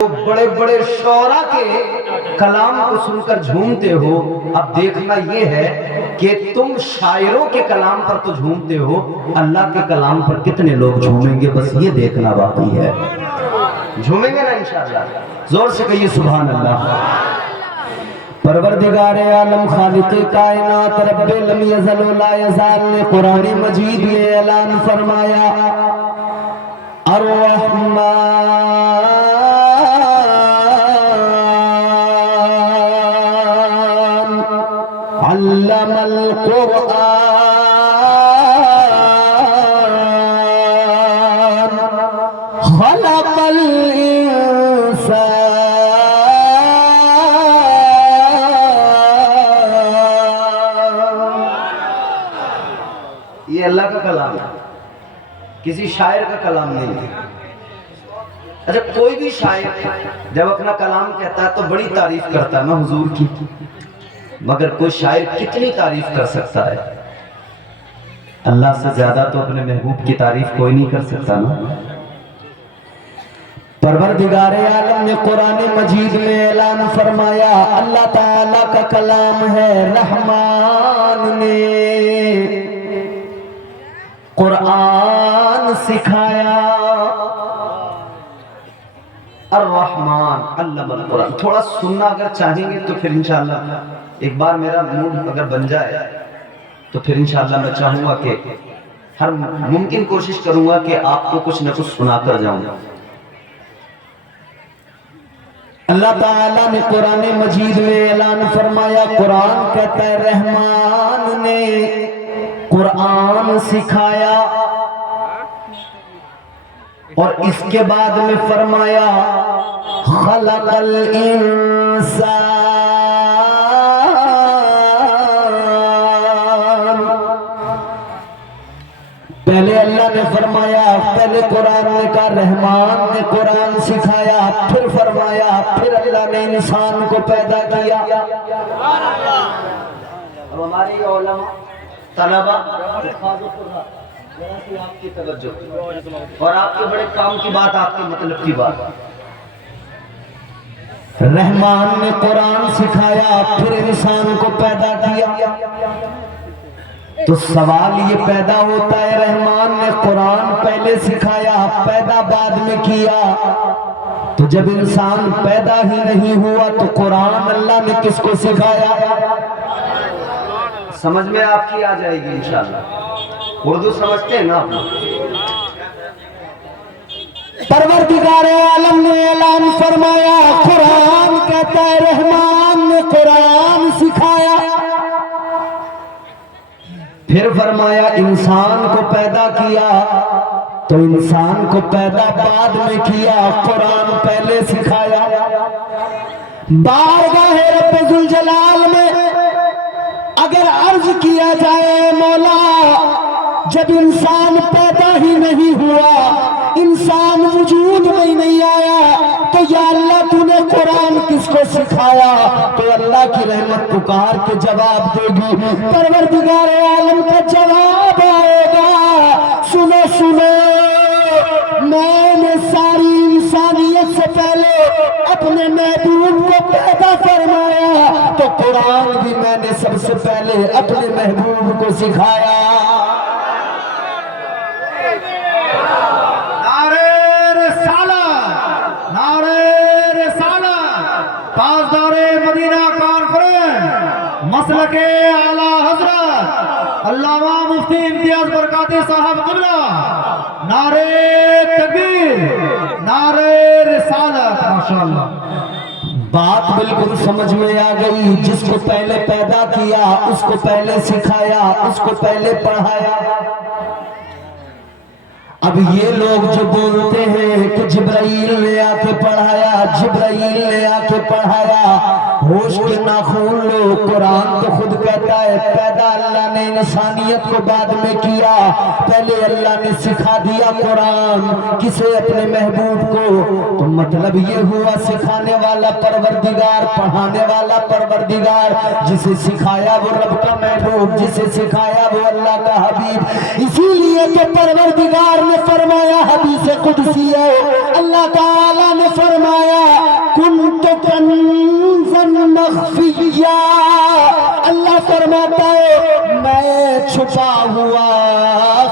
بڑے بڑے شعرا کے کلام کو سن کر جھومتے ہو، اب دیکھنا یہ ہے کہ تم شاعروں کے کلام پر تو جھومتے ہو، اللہ کے کلام پر کتنے لوگ جھومیں گے، بس یہ دیکھنا باقی ہے۔ جھومیں گے نا انشاءاللہ؟ زور سے کہیے سبحان اللہ۔ پروردگار عالم خالق کائنات رب لم یزل و لا یزال نے قرآن مجید میں اعلان فرمایا، الرحمن علم القرآن خلق الانسان۔ یہ اللہ کا کلام ہے، کسی شاعر کا کلام نہیں ہے۔ اچھا، کوئی بھی شاعر جب اپنا کلام کہتا ہے تو بڑی تعریف کرتا ہے نا حضور کی، مگر کوئی شاعر کتنی تعریف کر سکتا ہے؟ اللہ سے زیادہ تو اپنے محبوب کی تعریف کوئی نہیں کر سکتا نا۔ پروردگار عالم نے قرآن مجید میں اعلان فرمایا، اللہ تعالیٰ کا کلام ہے، رحمان نے قرآن سکھایا، الرحمن علم القرآن۔ تھوڑا سننا اگر چاہیں گے تو پھر انشاءاللہ ایک بار میرا موڈ اگر بن جائے تو پھر انشاءاللہ میں چاہوں گا کہ ہر ممکن کوشش کروں گا کہ آپ کو کچھ نہ کچھ سنا کر جاؤں گا۔ اللہ تعالیٰ نے قرآن مجید میں اعلان فرمایا، قرآن کہتا ہے رحمان نے قرآن سکھایا، اور اس کے بعد میں فرمایا خلق الانسان۔ پہلے اللہ نے فرمایا، پہلے قرآن نے کہا رحمان نے قرآن سکھایا، پھر فرمایا پھر اللہ نے انسان کو پیدا کیا۔ اب ہماری علماء طلبہ آپ کی توجہ اور آپ کے بڑے کام کی بات، آپ کے مطلب کی بات، رحمان نے قرآن سکھایا پھر انسان کو پیدا کیا، تو سوال یہ پیدا ہوتا ہے رحمان نے قرآن پہلے سکھایا پیدا بعد میں کیا، تو جب انسان پیدا ہی نہیں ہوا تو قرآن اللہ نے کس کو سکھایا؟ سمجھ میں آپ کی آ جائے گی انشاءاللہ۔ اردو سمجھتے ہیں نا آپ؟ پروردگار عالم نے اعلان فرمایا، قرآن کہتا ہے رحمان نے قرآن سکھایا، پھر فرمایا انسان کو پیدا کیا، تو انسان کو پیدا بعد میں کیا، قرآن پہلے سکھایا۔ بارگاہ رب ذوالجلال میں اگر عرض کیا جائے مولا جب انسان پیدا ہی نہیں ہوا، انسان وجود میں ہی نہیں آیا، تو یا اللہ تو نے قرآن کس کو سکھایا؟ تو اللہ کی رحمت پکار کے جواب دے گی، پروردگار عالم کا جواب آئے گا، سنو سنو، میں نے ساری انسانیت سے پہلے اپنے محبوب کو پیدا فرمایا، تو قرآن بھی میں نے سب سے پہلے اپنے محبوب کو سکھایا۔ تاجدار مدینہ کانفرنس مسلک اعلیٰ حضرت علامہ مفتی امتیاز برکاتی صاحب قبلہ، نعرہ تکبیر، نعرہ رسالت۔ ماشاءاللہ بات بالکل سمجھ میں آ گئی، جس کو پہلے پیدا کیا اس کو پہلے سکھایا، اس کو پہلے پڑھایا۔ اب یہ لوگ جو بولتے ہیں کہ جبرائیل نے آ کے پڑھایا، جبرائیل نے آ کے پڑھایا، ہوش کے ناخون لو، قرآن تو خود کہتا ہے پیدا اللہ نے انسانیت کو بعد میں کیا، پہلے اللہ نے سکھا دیا قرآن کسے؟ اپنے محبوب کو۔ تو مطلب یہ ہوا سکھانے والا پروردگار، پڑھانے والا پروردگار، جسے سکھایا وہ رب کا محبوب، جسے سکھایا وہ اللہ کا حبیب۔ اسی لیے کہ پروردگار نے فرمایا، حدیث قدسی ہے، اللہ تعالیٰ نے فرمایا كنت كنزا مخفيا اللہ فرماتا ہے میں چھپا ہوا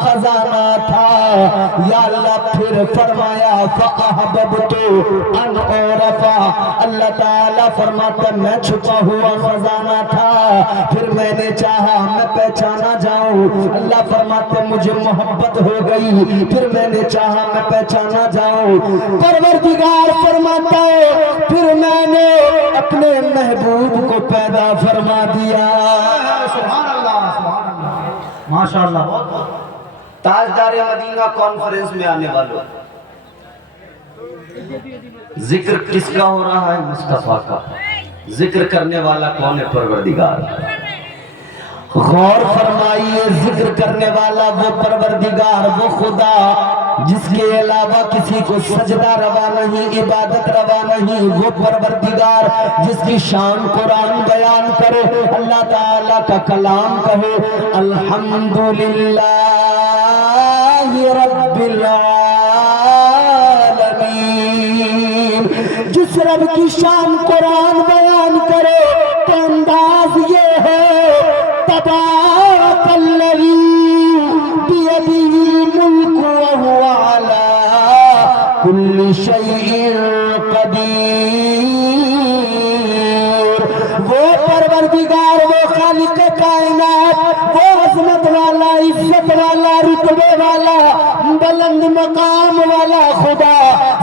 خزانہ تھا یا اللہ پھر فرمایا فأحببت ان اعرف اللہ تعالیٰ فرماتا ہے میں چھپا ہوا خزانہ تھا پھر میں نے چاہا میں پہچانا جاؤں اللہ فرماتے ہیں مجھے محبت ہو گئی پھر میں نے چاہا میں پہچانا جاؤں پروردگار فرماتا ہے پھر میں نے اپنے محبوب کو پیدا فرما دیا سبحان اللہ ماشاءاللہ تاجدار مدینہ کانفرنس میں آنے والوں ذکر کس کا ہو رہا ہے مصطفیٰ کا ذکر کرنے والا کون ہے پروردگار غور فرمائیے ذکر کرنے والا وہ پروردگار وہ خدا جس کے علاوہ کسی کو سجدہ روا نہیں عبادت روا نہیں وہ پروردگار جس کی شان قرآن بیان کرے اللہ تعالیٰ کا کلام کہے الحمدللہ رب العالمین جس رب کی شان قرآن بیان کرے تو انداز یہ ہے تبارک الذی بیدہ الملک وہو علی کل شیء قدیر وہ پروردگار وہ خالق کائنات وہ عظمت والا عزت والا رتبے والا بلند مقام والا خدا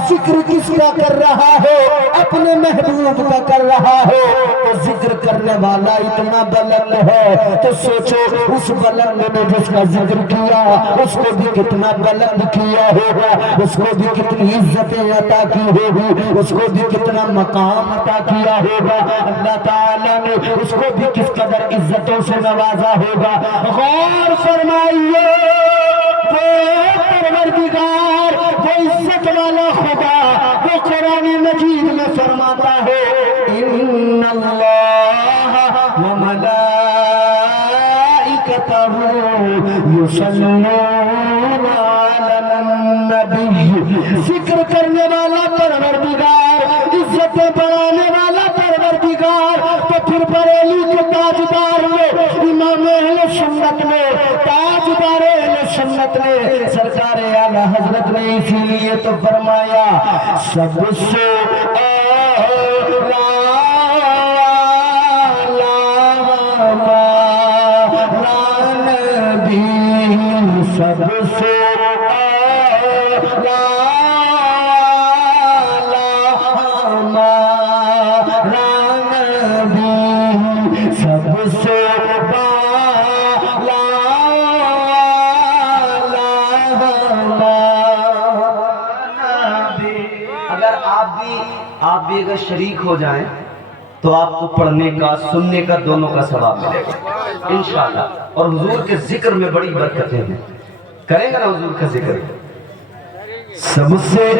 ذکر کس کا کر رہا ہے اپنے محبوب کا کر رہا ہے تو ذکر کرنے والا اتنا بلند ہے تو سوچو اس بلند نے جس کا ذکر کیا اس کو بھی کتنا بلند کیا ہوگا اس کو بھی کتنی عزتیں عطا کی ہوگی اس کو بھی کتنا مقام عطا کیا ہوگا اللہ تعالیٰ نے اس کو بھی کس قدر عزتوں سے نوازا ہوگا غور فرمائیے وہ پروردگار وہ عزت والا خدا وہ قرآن مجید میں فرماتا ہے ان اللہ و ملائکتہ یصلون علی النبی ذکر کرنے والا پروردگار عزتیں بڑھانے والا پروردگار تو پھر بریلی کے تاجدار نے امام اہل سنت نے تاجدار اہل سنت نے سرکار اعلی حضرت نے اسی لیے تو فرمایا سب سے سب سے سب سے اگر آپ بھی اگر شریک ہو جائیں تو آپ کو پڑھنے کا سننے کا دونوں کا ثواب ملے گا انشاءاللہ اور حضور کے ذکر میں بڑی برکتیں ہیں کریں گے نا حضور کا ذکر سب سے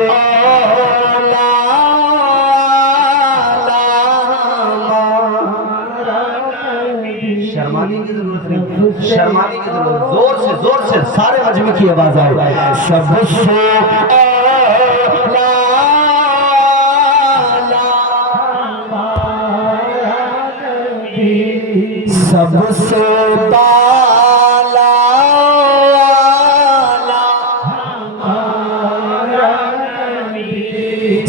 شرمانے کی ضرورت نہیں شرمانے کی ضرورت زور سے سارے مجمع کی آواز آئے سب سے سب سے بالا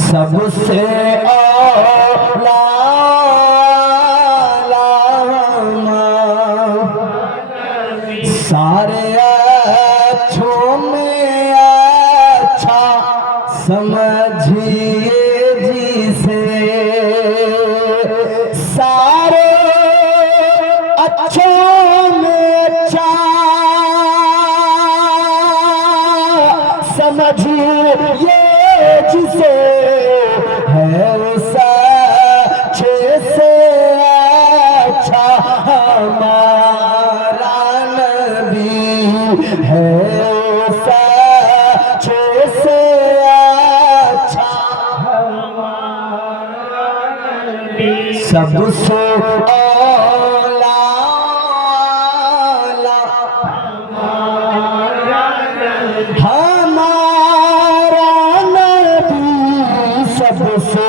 سب سے اولا سارے اچھوں میں اچھا سمجھیے جسے سارے اچھوں میں اچھا سمجھیے جسے ہے اس اچھے سے اچھا ہمارا نبی ہے اس اچھے سے اچھا سب سے ہمارا نبی سب سے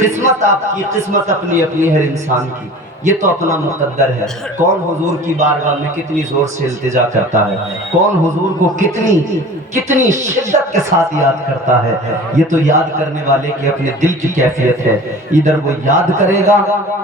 قسمت آپ کی، قسمت اپنی اپنی ہر انسان کی، یہ تو اپنا مقدر ہے۔ کون حضور کی بارگاہ میں کتنی زور سے التجا کرتا ہے، کون حضور کو کتنی شدت کے ساتھ یاد کرتا ہے، یہ تو یاد کرنے والے کی اپنے دل کی کیفیت ہے۔ ادھر وہ یاد کرے گا،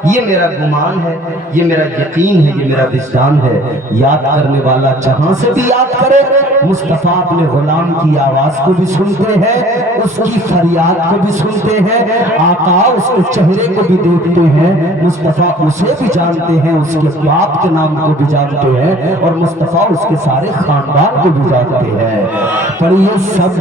یہ میرا گمان ہے، یہ میرا یقین ہے، یہ میرا وجدان ہے۔ یاد کرنے والا جہاں سے بھی یاد کرے، مصطفیٰ اپنے غلام کی آواز کو بھی سنتے ہیں، اس کی فریاد کو بھی سنتے ہیں، آقا اس کے چہرے کو بھی دیکھتے ہیں، مصطفیٰ اسے بھی جانتے ہیں، اس کے باپ کے نام کو بھی جانتے ہیں، اور مصطفیٰ اس کے سارے خاندان کو بھی جانتے ہیں۔ پر یہ سب